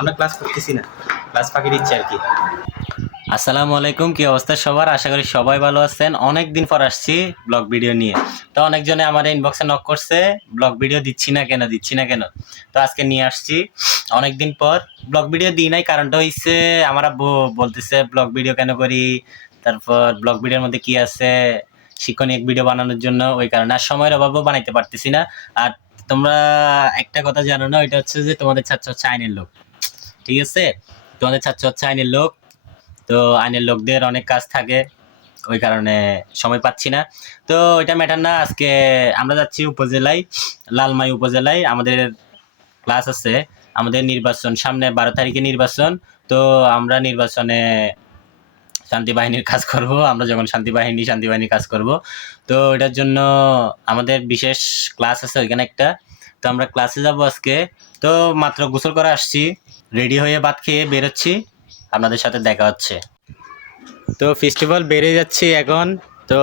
আমরা ক্লাস করতেছি না, ক্লাস ফাঁকি দিচ্ছি আর কি। আসসালামু আলাইকুম, কি অবস্থা সবার? আশা করি সবাই ভালো আছেন। অনেক দিন পর আসছি ব্লগ ভিডিও নিয়ে। তো অনেকজনে আমার ইনবক্সে নক করছে, ব্লগ ভিডিও দিচ্ছি না কেন। তো আজকে নিয়ে আসছি। অনেক দিন পর ব্লগ ভিডিও দিই নাই, কারণটা হচ্ছে আমার আব্বু বলতেছে ব্লগ ভিডিও কেন করি, তারপর ব্লগ ভিডিওর মধ্যে কি আছে শিক্ষণীয় ভিডিও বানানোর জন্য, ওই কারণে আর সময়ের অভাবেও বানাইতে পারতেছি না। আর তোমরা একটা কথা জানো না, ওইটা হচ্ছে যে তোমাদের ছাত্র হচ্ছে আইনের লোক, ঠিক আছে? তোমাদের ছাত্র হচ্ছে আইনের লোক, তো আইনের লোকদের অনেক কাজ থাকে, ওই কারণে সময় পাচ্ছি না। তো ওইটা ম্যাটার না, আজকে আমরা যাচ্ছি উপজেলায়, লালমাই উপজেলায় আমাদের ক্লাস আছে। আমাদের নির্বাচন সামনে, 12 তারিখে নির্বাচন। তো আমরা নির্বাচনে শান্তি বাহিনীর কাজ করব। আমরা যখন শান্তি বাহিনী কাজ করব, তো এটার জন্য আমাদের বিশেষ ক্লাস আছে ওইখানে একটা। তো আমরা ক্লাসে যাব আজকে। তো মাত্র গোসল করে আসছি, রেডি হয়ে ভাত খেয়ে বেরোচ্ছি, আপনাদের সাথে দেখা হচ্ছে। তো ফেস্টিভ্যাল বেড়ে যাচ্ছি এখন। তো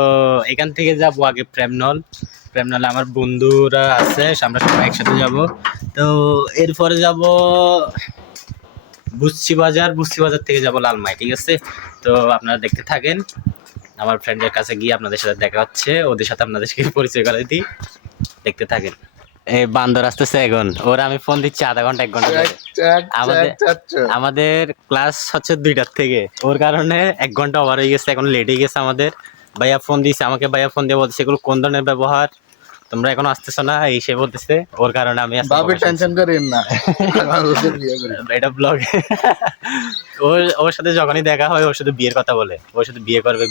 এখান থেকে যাব আগে প্রেমনলে আমার বন্ধুরা আছে, আমরা সবাই একসাথে যাব। তো এরপরে যাব বুসছি বাজার থেকে যাব লালমাই, ঠিক আছে? তো আপনারা দেখতে থাকেন, আমার ফ্রেন্ডের কাছে গিয়ে আপনাদের সাথে দেখা হচ্ছে, ওদের সাথে আপনাদেরকে পরিচয় করে দিই, দেখতে থাকেন। এই বান্দর আসতেছে এখন, ওরা আমি ফোন দিচ্ছি আধা ঘন্টা 1 ঘন্টা ধরে। আমাদের ক্লাস হচ্ছে 2টার থেকে, ওর কারণে 1 ঘন্টা ওভার হয়ে গেছে, এখন লেট হয়ে গেছে আমাদের। ভাইয়া ফোন দিয়েছে আমাকে, ভাইয়া ফোন দিয়ে বলছে এগুলো কোন ধরনের ব্যবহার, তোমরা এখন আসতেছো না, এই সে বলতেছে। ওর কারণে আমি টেনশন করেন না, এটা ব্লগ। ওর সাথে যখনই দেখা হয় ওর সাথে বিয়ের কথা বলে, ওর সাথে বিয়ে করবে।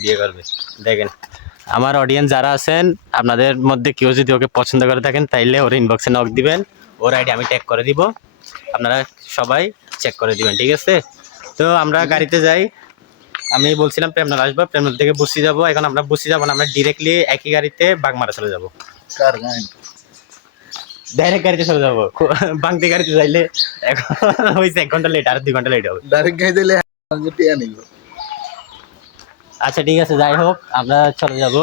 দেখেন আমার অডিয়েন্স যারা আছেন, আপনাদের মধ্যে কেউ যদি ওকে পছন্দ করে থাকেন তাইলে ওর ইনবক্সে নক দিবেন, ওর আইডি আমি ট্যাগ করে দিব, আপনারা সবাই চেক করে দিবেন, ঠিক আছে? তো আমরা গাড়িতে যাই। আমি বলছিলাম প্রেমনল আসবো, প্রেমনল থেকে বসি যাব। এখন আমরা বসি যাব না, আমরা ডিরেক্টলি একই গাড়িতে বাগমারা চলে যাবো। ডাইরেক্ট গাড়িতে চলে যাবো। বাংতি গাড়িতে যাইলে এখন হয়েছে 1 ঘন্টা লেট, আর 2 ঘন্টা লেট হবে। ডাইরেক্ট গাড়ি দিলে আচ্ছা ঠিক আছে, যাই হোক আমরা চলে যাব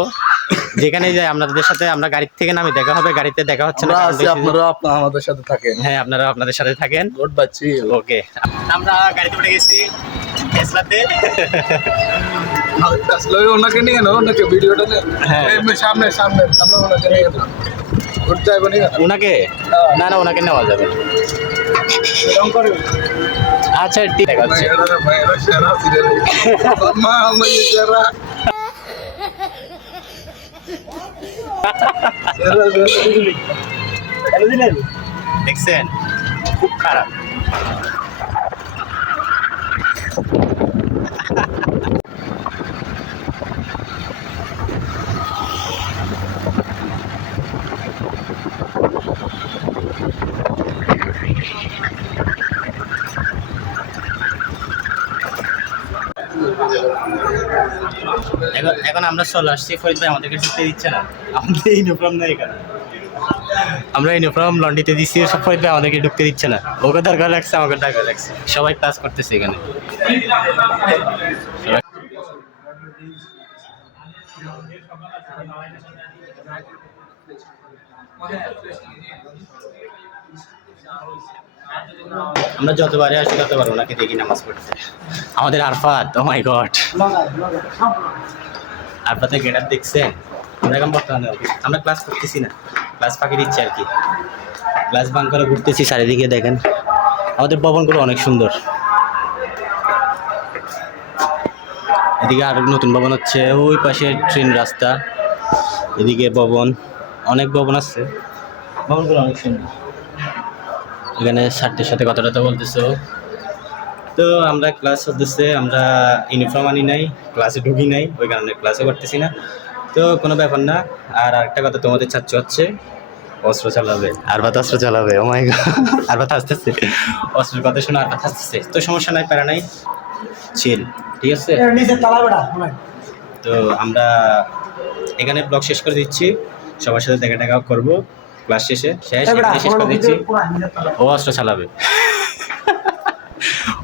যেখানে যাই। আপনাদের সাথে আমরা গাড়ি থেকে নামি দেখা হবে, গাড়িতে দেখা হচ্ছে না। আপনারা আমাদের সাথে থাকেন। হ্যাঁ, আপনারা আপনাদের সাথে থাকেন। গুড বাচ্চি। ওকে, আমরা গাড়িতে উঠে গেছি টেসলাতে। টেসলা ওনাকে নিয়ে নাও, ওনাকে ভিডিওটা নেন। হ্যাঁ, সামনে ওনাকে নিয়ে নাও। গুড যাইবো নি ওনাকে? না ওনাকে নেওয়া যাবে। আচ্ছা ঠিক আছে। দেখছেন, খুব খারাপ। এখন আমরা চলে আসছি, ফরিদ ভাই আমাদেরকে ঢুকতে দিচ্ছে না, আমাদের ইউনিফর্ম নেই এখানে। আমরা ইউনিফর্ম লন্ডিতে দিচ্ছি, সব ফরিদ ভাই আমাদেরকে ঢুকতে দিচ্ছে না। ওকে দরকার লাগছে, আমাকে দরকার লাগছে, সবাই ক্লাস করতেছে এখানে। আমরা যতবারে আসি ততবার ওনাকে দেখি নামাজ পড়তে। আমাদের আরফাত, ও মাই গড, আরফাতের গেটআপ দেখছেন? আমরা এখন বর্তমানে আমরা ক্লাস করতেছি না, ক্লাস ফাঁকি দিচ্ছি আর কি। ক্লাস বাঙ্ক করে ঘুরতেছি চারিদিকে। দেখেন আমাদের ভবনগুলো অনেক সুন্দর। এদিকে আর নতুন ভবন হচ্ছে, ওই পাশে ট্রেন রাস্তা, এদিকে ভবন, অনেক ভবন আছে, ভবনগুলো অনেক সুন্দর। এখানে স্যারদের সাথে কথাটা বলতেছো। তো আমরা ক্লাস চলতেছে, আমরা ইউনিফর্ম আনি নাই, ক্লাসে ঢুকি নাই, ওই কারণে ক্লাসও করতেছি না। তো কোনো ব্যাপার না। আর আরেকটা কথা, তোমাদের ছাত্র হচ্ছে অস্ত্র চালাবে, আরবাত অস্ত্র চালাবে। ও মাই গড, আরবাত আসতেছে, অস্ত্রের কথা শুনে আরবাত আসতেছে। তো সমস্যা নাই, প্যারা নাই, চিল, ঠিক আছে? তো আমরা এখানে ব্লগ শেষ করে দিচ্ছি, সবার সাথে দেখা করবো ক্লাস শেষে। শেষ করে দিচ্ছি। ও অস্ত্র চালাবে,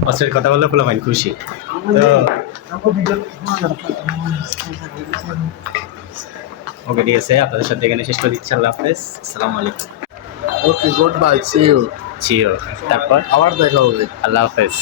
অস্ত্রের কথা বললে পোলাপাইন খুশি। তো ওকে ঠিক আছে, আপনাদের সাথে এখানে শেষ করে দিচ্ছি। আল্লাহ হাফেজ, আসসালামু আলাইকুম। Okay good bye see you ciao. তারপর আবার দেখা হবে আল্লাহ হাফেজ।